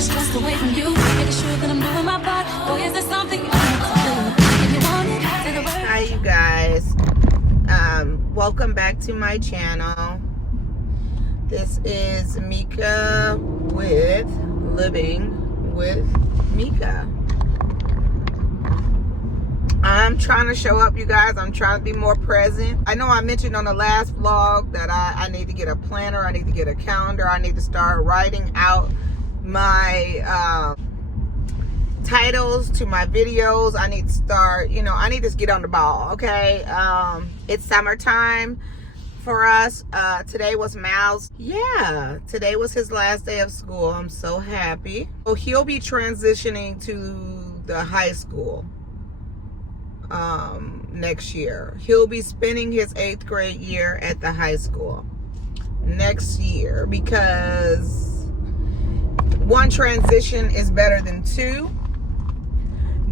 stressed away from you. Making sure that I'm doing my part. Boy, is there something you want to do? If you want it, say the word. Hi, you guys. Welcome back to my channel. This is Meeka with Living with Meeka. I'm trying to show up, you guys. I'm trying to be more present. I know I mentioned on the last vlog that I need to get a planner. I need to get a calendar. I need to start writing out my titles to my videos. I need to start, I need to get on the ball, okay? It's summertime for us. Today was Mal's, today was his last day of school. I'm so happy. So he'll be transitioning to the high school next year. He'll be spending his 8th grade year at the high school next year, because one transition is better than two.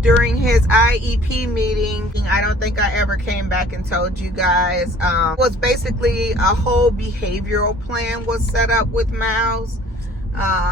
During his IEP meeting, I don't think I ever came back and told you guys, was basically a whole behavioral plan was set up with Miles,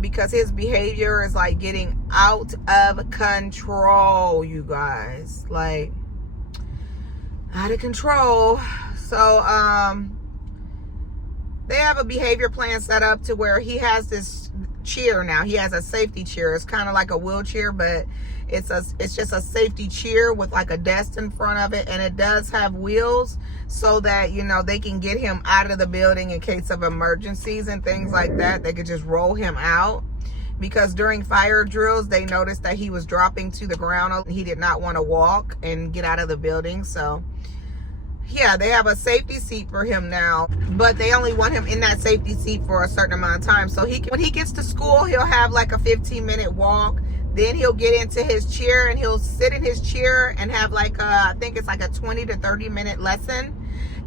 because his behavior is like getting out of control, you guys, like out of control. So they have a behavior plan set up to where he has this chair now. He has a safety chair. It's kind of like a wheelchair, but it's just a safety chair with like a desk in front of it, and it does have wheels so that they can get him out of the building in case of emergencies and things like that. They could just roll him out, because during fire drills they noticed that he was dropping to the ground. He did not want to walk and get out of the building. So yeah, they have a safety seat for him now, but they only want him in that safety seat for a certain amount of time. So when he gets to school, he'll have like a 15-minute walk. Then he'll get into his chair and he'll sit in his chair and have like I think it's like a 20 to 30-minute lesson.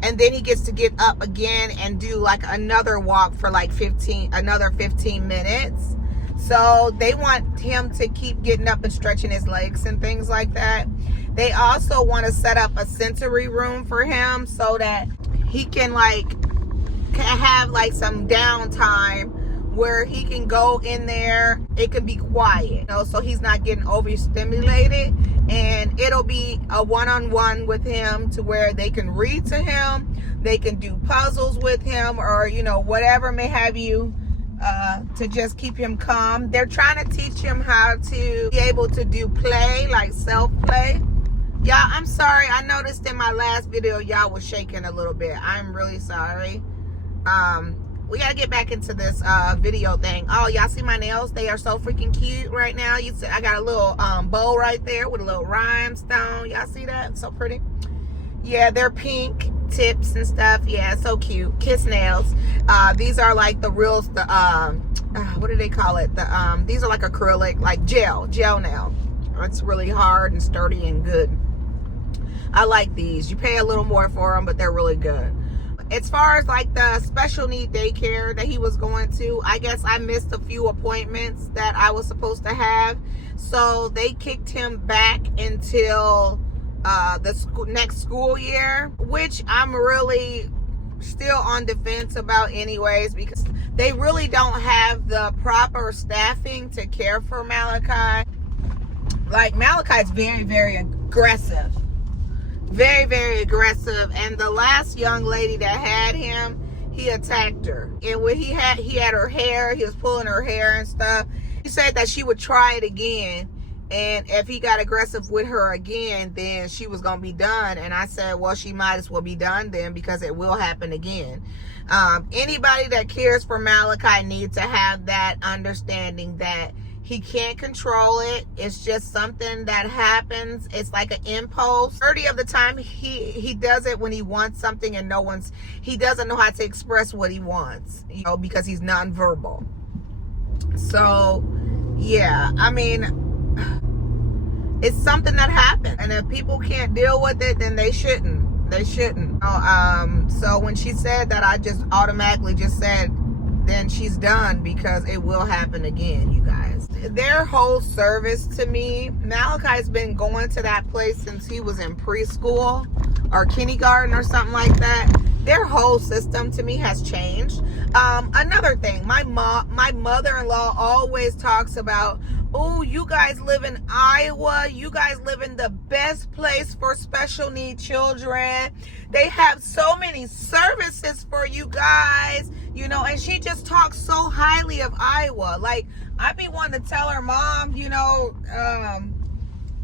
And then he gets to get up again and do like another walk for like another 15 minutes. So they want him to keep getting up and stretching his legs and things like that. They also want to set up a sensory room for him so that he can have like some downtime where he can go in there. It can be quiet, so he's not getting overstimulated, and it'll be a one-on-one with him to where they can read to him, they can do puzzles with him, or whatever may have you, to just keep him calm. They're trying to teach him how to be able to do play, like self-play. Y'all, I'm sorry. I noticed in my last video y'all was shaking a little bit. I'm really sorry. We gotta get back into this video thing. Oh, y'all see my nails? They are so freaking cute right now. You see, I got a little bow right there with a little rhinestone. Y'all see that? So pretty. Yeah, they're pink tips and stuff. Yeah, so cute. Kiss nails. These are like the real, what do they call it? These are like acrylic, like gel nail. It's really hard and sturdy and good. I like these. You pay a little more for them, but they're really good. As far as like the special need daycare that he was going to, I guess I missed a few appointments that I was supposed to have. So they kicked him back until the next school year, which I'm really still on defense about anyways, because they really don't have the proper staffing to care for Malachi. Like, Malachi's very, very aggressive. Very, very aggressive. And the last young lady that had him, he attacked her. And when he had her hair, he was pulling her hair and stuff. He said that she would try it again. And if he got aggressive with her again, then she was going to be done. And I said, well, she might as well be done then, because it will happen again. Anybody that cares for Malachi needs to have that understanding that he can't control it. It's just something that happens. It's like an impulse. 30 of the time he does it when he wants something, and he doesn't know how to express what he wants, because he's nonverbal. So yeah, I mean, it's something that happens, and if people can't deal with it, then they shouldn't. So when she said that, I just automatically just said, then she's done, because it will happen again, you guys. Their whole service to me, Malachi's been going to that place since he was in preschool or kindergarten or something like that. their whole system to me has changed. Another thing, my mother-in-law always talks about, oh, you guys live in Iowa. You guys live in the best place for special needs children. They have so many services for you guys, you know, and she just talks so highly of Iowa. Like, I be wanting to tell her, Mom, you know,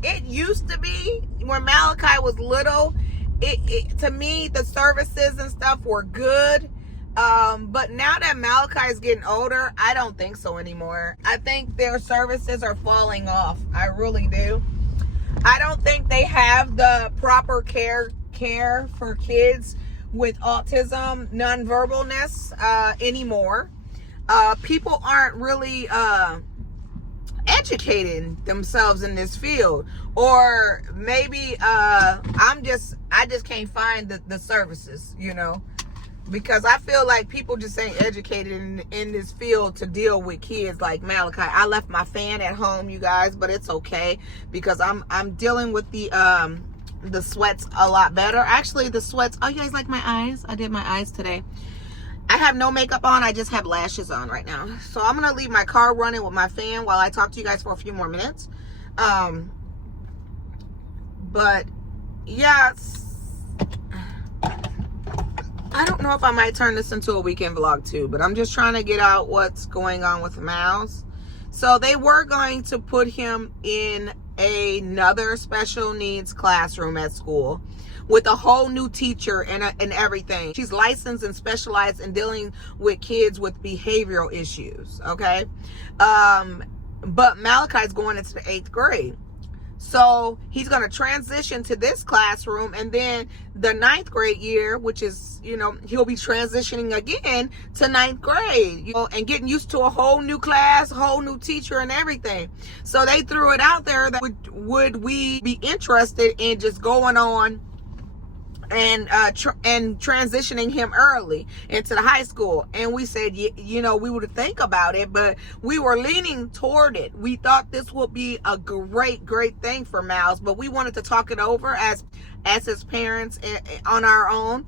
it used to be when Malachi was little, it to me, the services and stuff were good. But now that Malachi is getting older, I don't think so anymore. I think their services are falling off. I really do. I don't think they have the proper care for kids with autism, nonverbalness anymore. People aren't really educating themselves in this field, or maybe I just can't find the services, you know. Because I feel like people just ain't educated in this field to deal with kids like Malachi. I left my fan at home, you guys, but it's okay because I'm dealing with the sweats a lot better. Actually, the sweats. Oh, you guys like my eyes? I did my eyes today. I have no makeup on. I just have lashes on right now. So I'm gonna leave my car running with my fan while I talk to you guys for a few more minutes. But yeah. I don't know if I might turn this into a weekend vlog too, but I'm just trying to get out what's going on with Miles. So they were going to put him in another special needs classroom at school with a whole new teacher and everything. She's licensed and specialized in dealing with kids with behavioral issues, okay? But Malachi's going into the 8th grade. So he's going to transition to this classroom, and then the 9th grade year, which is, you know, he'll be transitioning again to 9th grade, you know, and getting used to a whole new class, whole new teacher and everything. So they threw it out there that would we be interested in just going on and transitioning him early into the high school. And we said, you know, we would think about it, but we were leaning toward it. We thought this would be a great thing for Miles, but we wanted to talk it over as his parents on our own.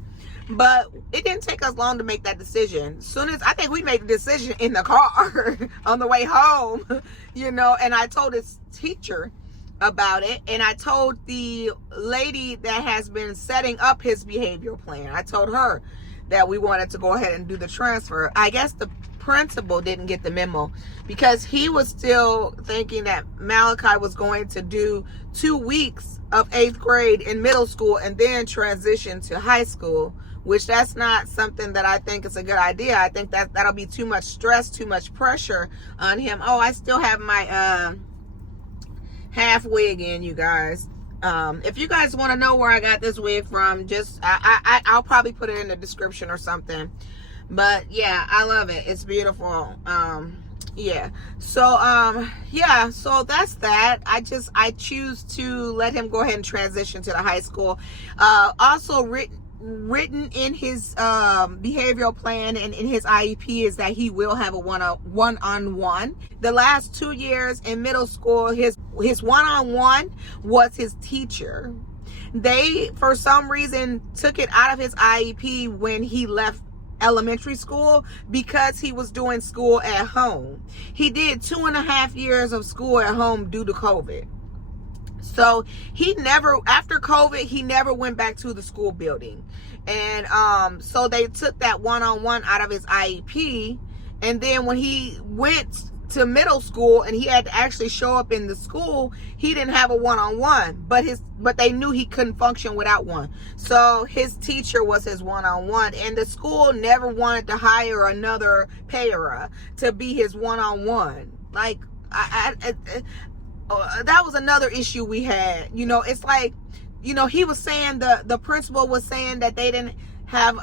But it didn't take us long to make that decision. Soon as I think we made the decision in the car on the way home, you know, and I told his teacher about it, and I told the lady that has been setting up his behavioral plan, I told her that we wanted to go ahead and do the transfer. I guess the principal didn't get the memo because he was still thinking that Malachi was going to do 2 weeks of 8th grade in middle school and then transition to high school, which that's not something that I think is a good idea. I think that that'll be too much stress, too much pressure on him. Oh, I still have my half wig in, you guys. If you guys want to know where I got this wig from, just I'll probably put it in the description or something. But yeah, I love it. It's beautiful. Yeah. So yeah, so that's that. I choose to let him go ahead and transition to the high school. Also written in his behavioral plan and in his IEP is that he will have a one-on-one. The last 2 years in middle school, his one-on-one was his teacher. They, for some reason, took it out of his IEP when he left elementary school because he was doing school at home. He did 2.5 years of school at home due to COVID. So he never, after COVID, he never went back to the school building. And so they took that one-on-one out of his IEP. And then when he went to middle school and he had to actually show up in the school, he didn't have a one-on-one, but they knew he couldn't function without one. So his teacher was his one-on-one, and the school never wanted to hire another para to be his one-on-one. Like, that was another issue we had. You know, it's like, you know, he was saying, the principal was saying that they didn't have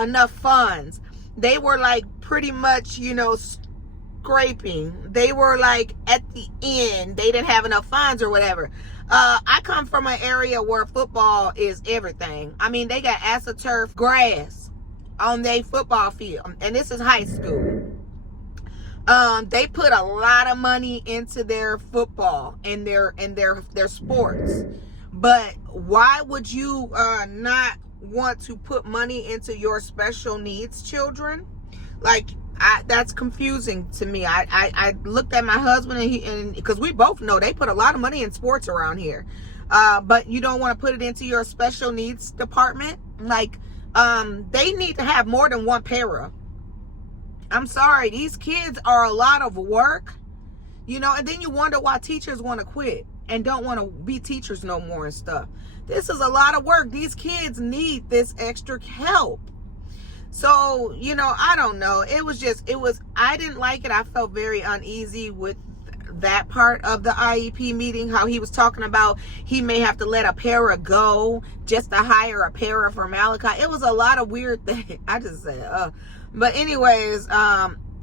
enough funds. They were like pretty much, you know, scraping. They were like at the end, they didn't have enough funds or whatever. I come from an area where football is everything. I mean, they got AstroTurf grass on their football field, and this is high school. They put a lot of money into their football and their sports. But why would you not want to put money into your special needs children. Like, that's confusing to me. I looked at my husband, and because we both know they put a lot of money in sports around here, but you don't want to put it into your special needs department. Like, they need to have more than one para. I'm sorry, these kids are a lot of work, and then you wonder why teachers want to quit and don't want to be teachers no more and stuff. This is a lot of work. These kids need this extra help. So, I don't know. I didn't like it. I felt very uneasy with that part of the IEP meeting, how he was talking about he may have to let a para go just to hire a para for Malachi. It was a lot of weird things. I just said, but anyways,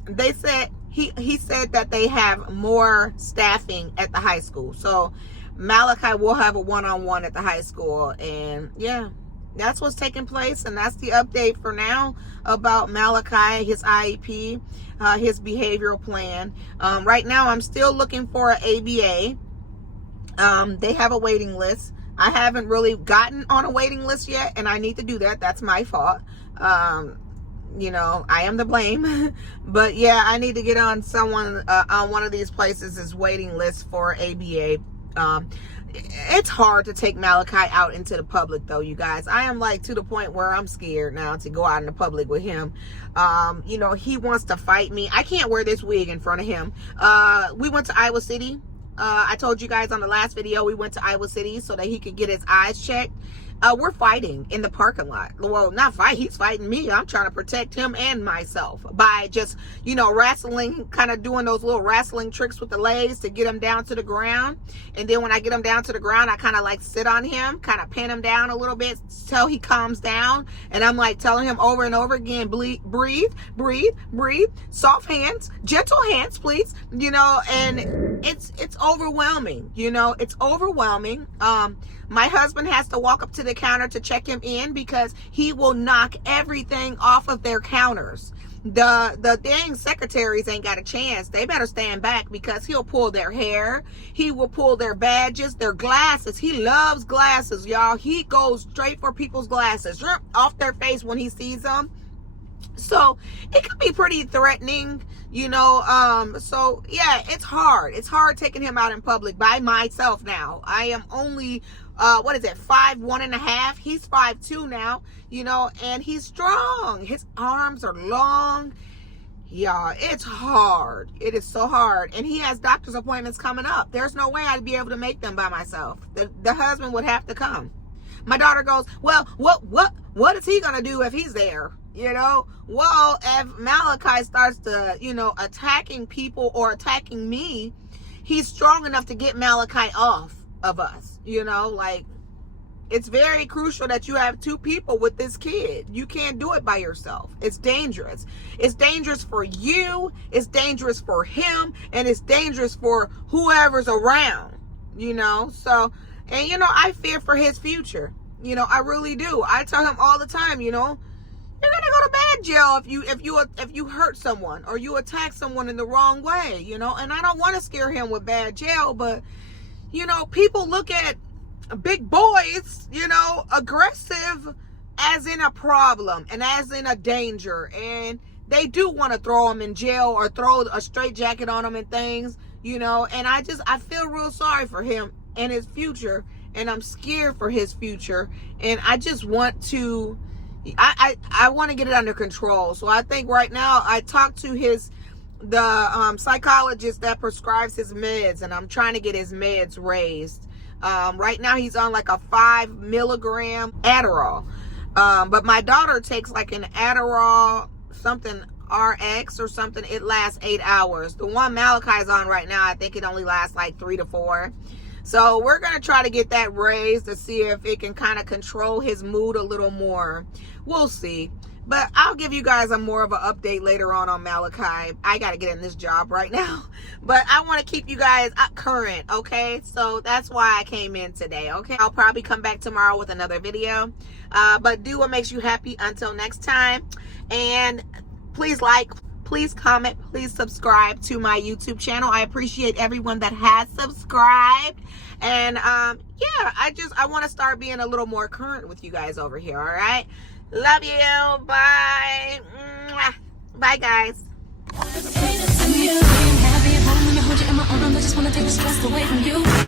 they said, he said that they have more staffing at the high school. So Malachi will have a one-on-one at the high school. And yeah, that's what's taking place, and that's the update for now about Malachi, his IEP, his behavioral plan. Right now, I'm still looking for an ABA. They have a waiting list. I haven't really gotten on a waiting list yet, and I need to do that. That's my fault. I am to blame. But yeah, I need to get on on one of these places' waiting list for ABA. It's hard to take Malachi out into the public, though, you guys. I am to the point where I'm scared now to go out in the public with him. He wants to fight me. I can't wear this wig in front of him. We went to Iowa City. I told you guys on the last video, we went to Iowa City so that he could get his eyes checked. We're fighting in the parking lot. Well, not fight. He's fighting me. I'm trying to protect him and myself by just, wrestling, kind of doing those little wrestling tricks with the legs to get him down to the ground. And then when I get him down to the ground, I kind of sit on him, kind of pin him down a little bit till he calms down. And I'm telling him over and over again, breathe, breathe, breathe, soft hands, gentle hands, please. And it's overwhelming. It's overwhelming. My husband has to walk up to the counter to check him in because he will knock everything off of their counters. The dang secretaries ain't got a chance. They better stand back because he'll pull their hair. He will pull their badges, their glasses. He loves glasses, y'all. He goes straight for people's glasses off their face when he sees them. So it can be pretty threatening, so yeah, it's hard. It's hard taking him out in public by myself now. I am only, 5'1.5". He's 5'2" now, and he's strong. His arms are long. Yeah, it's hard. It is so hard. And he has doctor's appointments coming up. There's no way I'd be able to make them by myself. The husband would have to come. My daughter goes, well, what is he going to do if he's there? Well, if Malachi starts to, attacking people or attacking me, he's strong enough to get Malachi off of us. It's very crucial that you have two people with this kid. You can't do it by yourself. It's dangerous. It's dangerous for you. It's dangerous for him. And it's dangerous for whoever's around, So, and, I fear for his future. I really do. I tell him all the time, you're gonna go to bad jail if you hurt someone or you attack someone in the wrong way, and I don't want to scare him with bad jail, but people look at big boys, aggressive as in a problem and as in a danger, and they do want to throw them in jail or throw a straitjacket on them and things, and I feel real sorry for him and his future, and I'm scared for his future, and I just want to I want to get it under control. So I think right now I talked to the psychologist that prescribes his meds, and I'm trying to get his meds raised. Right now he's on a 5 milligram Adderall. But my daughter takes an Adderall, something RX or something. It lasts 8 hours. The one Malachi's on right now, I think it only lasts 3 to 4. So we're going to try to get that raised to see if it can kind of control his mood a little more. We'll see. But I'll give you guys more of an update later on Malachi. I got to get in this job right now. But I want to keep you guys current, okay? So that's why I came in today, okay? I'll probably come back tomorrow with another video. But do what makes you happy until next time. And please please comment, please subscribe to my YouTube channel. I appreciate everyone that has subscribed. And yeah, I want to start being a little more current with you guys over here. All right, love you. Bye. Mwah. Bye, guys. Happy at home when you hold you in my arms. I just wanna take the stress away from you.